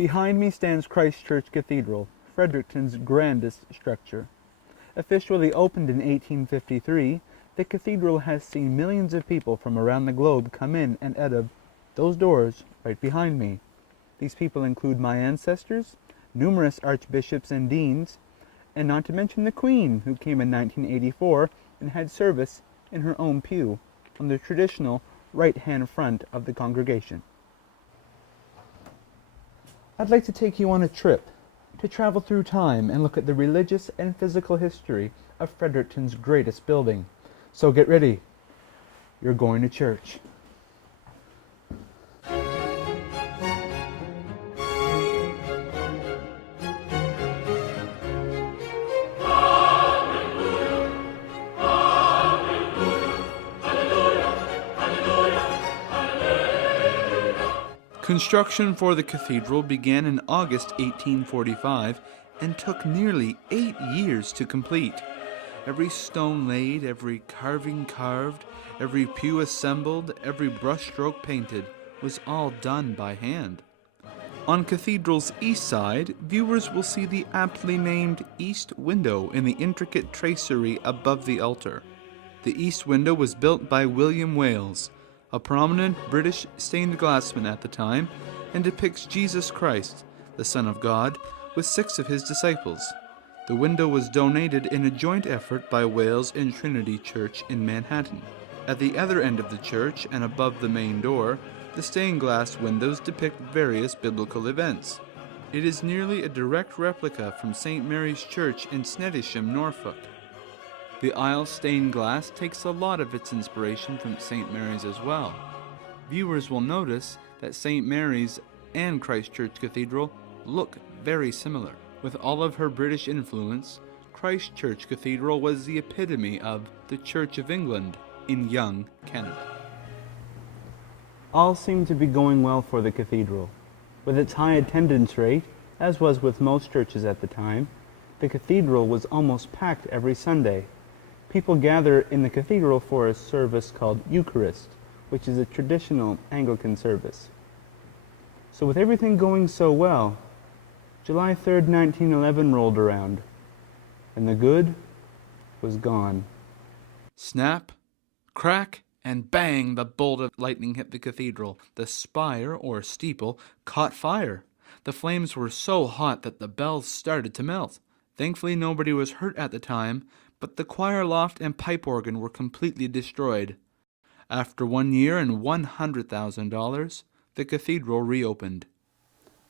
Behind me stands Christ Church Cathedral, Fredericton's grandest structure. Officially opened in 1853, the cathedral has seen millions of people from around the globe come in and out of those doors right behind me. These people include my ancestors, numerous archbishops and deans, and not to mention the Queen, who came in 1984 and had service in her own pew on the traditional right-hand front of the congregation. I'd like to take you on a trip to travel through time and look at the religious and physical history of Fredericton's greatest building. So get ready. You're going to church. Construction for the cathedral began in August 1845 and took nearly 8 years to complete. Every stone laid, every carving carved, every pew assembled, every brushstroke painted was all done by hand. On Cathedral's east side, viewers will see the aptly named east window in the intricate tracery above the altar. The east window was built by William Wales, a prominent British stained glassman at the time, and depicts Jesus Christ, the Son of God, with 6 of his disciples. The window was donated in a joint effort by Wales and Trinity Church in Manhattan. At the other end of the church and above the main door, the stained glass windows depict various biblical events. It is nearly a direct replica from St. Mary's Church in Snettisham, Norfolk. The aisle stained glass takes a lot of its inspiration from St. Mary's as well. Viewers will notice that St. Mary's and Christ Church Cathedral look very similar. With all of her British influence, Christ Church Cathedral was the epitome of the Church of England in young Canada. All seemed to be going well for the cathedral. With its high attendance rate, as was with most churches at the time, the cathedral was almost packed every Sunday. People gather in the cathedral for a service called Eucharist, which is a traditional Anglican service. So with everything going so well, July 3rd, 1911 rolled around, and the good was gone. Snap, crack, and bang, the bolt of lightning hit the cathedral. The spire, or steeple, caught fire. The flames were so hot that the bells started to melt. Thankfully, nobody was hurt at the time, but the choir loft and pipe organ were completely destroyed. After 1 year and $100,000, the cathedral reopened.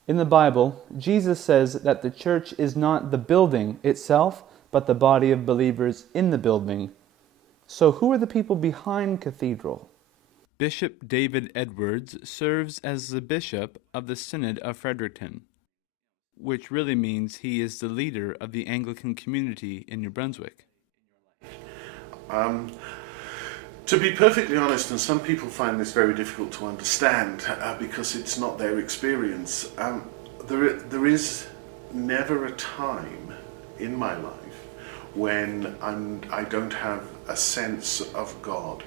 In the Bible, Jesus says that the church is not the building itself, but the body of believers in the building. So who are the people behind Cathedral? Bishop David Edwards serves as the bishop of the Synod of Fredericton, which really means he is the leader of the Anglican community in New Brunswick. To be perfectly honest, and some people find this very difficult to understand because it's not their experience, there is never a time in my life when I don't have a sense of God.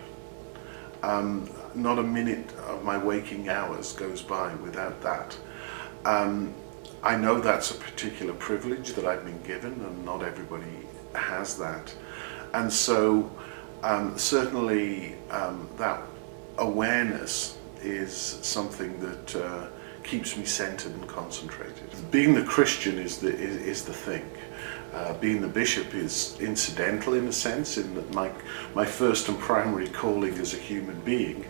Not a minute of my waking hours goes by without that. I know that's a particular privilege that I've been given, and not everybody has that. And so certainly that awareness is something that keeps me centered and concentrated. Being the Christian is the thing. Being the bishop is incidental in a sense, in that my first and primary calling as a human being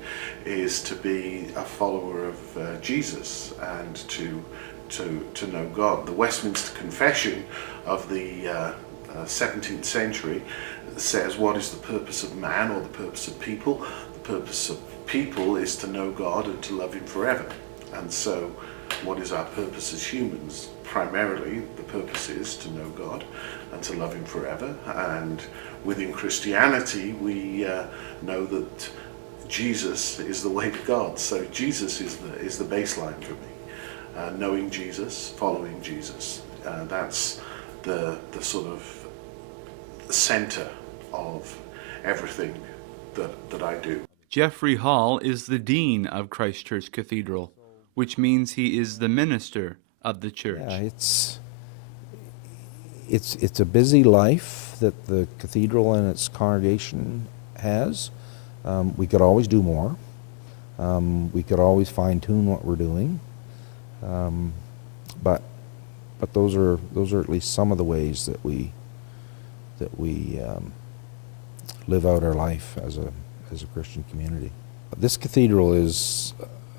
is to be a follower of Jesus and to know God. The Westminster Confession of the 17th century says, what is the purpose of man, or the purpose of people? The purpose of people is to know God and to love him forever. And so what is our purpose as humans? Primarily the purpose is to know God and to love him forever. And within Christianity we know that Jesus is the way to God. So Jesus is the baseline for me. Knowing Jesus, following Jesus. That's the sort of center of everything that I do. Jeffrey Hall is the Dean of Christ Church Cathedral, which means he is the minister of the church. Yeah, it's a busy life that the cathedral and its congregation has. We could always do more. We could always fine-tune what we're doing. But those are at least some of the ways that we live out our life as a Christian community. This cathedral is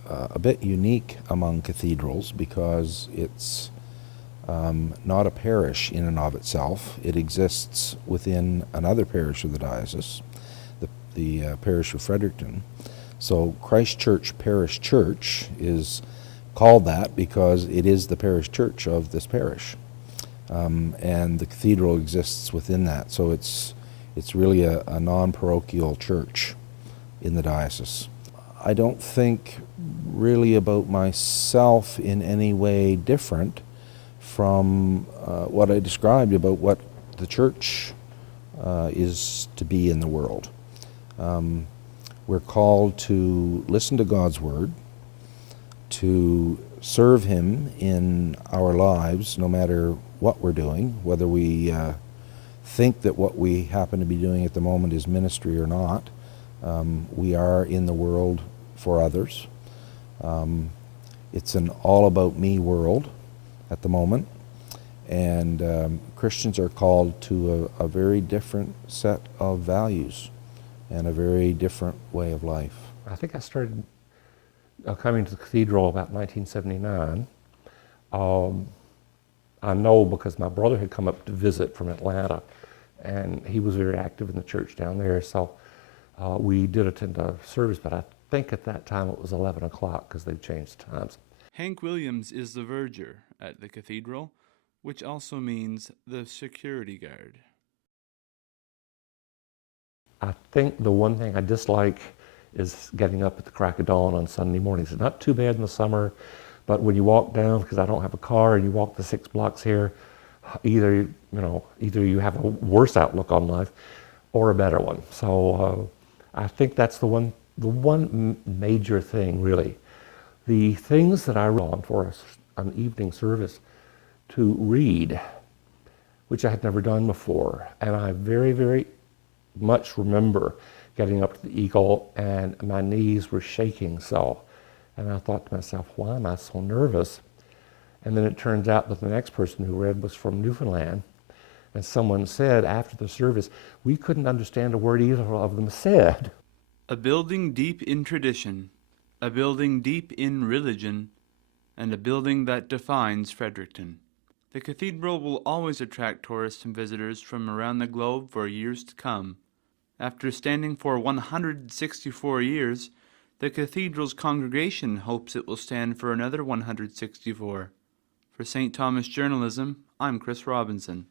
a bit unique among cathedrals because it's not a parish in and of itself. It exists within another parish of the diocese, the parish of Fredericton. So Christ Church Parish Church is called that because it is the parish church of this parish. And the cathedral exists within that. So it's really a non-parochial church in the diocese. I don't think really about myself in any way different from what I described about what the church is to be in the world. We're called to listen to God's Word, to serve Him in our lives, no matter what we're doing, whether we think that what we happen to be doing at the moment is ministry or not. We are in the world for others. It's an all-about-me world at the moment, and Christians are called to a very different set of values and a very different way of life. I think I started coming to the cathedral about 1979. I know because my brother had come up to visit from Atlanta, and he was very active in the church down there, so we did attend a service, but I think at that time it was 11 o'clock because they've changed times. Hank Williams is the verger at the cathedral, which also means the security guard. I think the one thing I dislike is getting up at the crack of dawn on Sunday mornings. It's not too bad in the summer, but when you walk down, because I don't have a car, and you walk the 6 blocks here, either you have a worse outlook on life or a better one. So I think that's the one major thing, really. The things that I wrote on for us an evening service to read, which I had never done before, and I very, very much remember getting up to the eagle and my knees were shaking so. And I thought to myself, why am I so nervous? And then it turns out that the next person who read was from Newfoundland. And someone said after the service, we couldn't understand a word either of them said. A building deep in tradition, a building deep in religion, and a building that defines Fredericton. The cathedral will always attract tourists and visitors from around the globe for years to come. After standing for 164 years, the cathedral's congregation hopes it will stand for another 164. For St. Thomas Journalism, I'm Chris Robinson.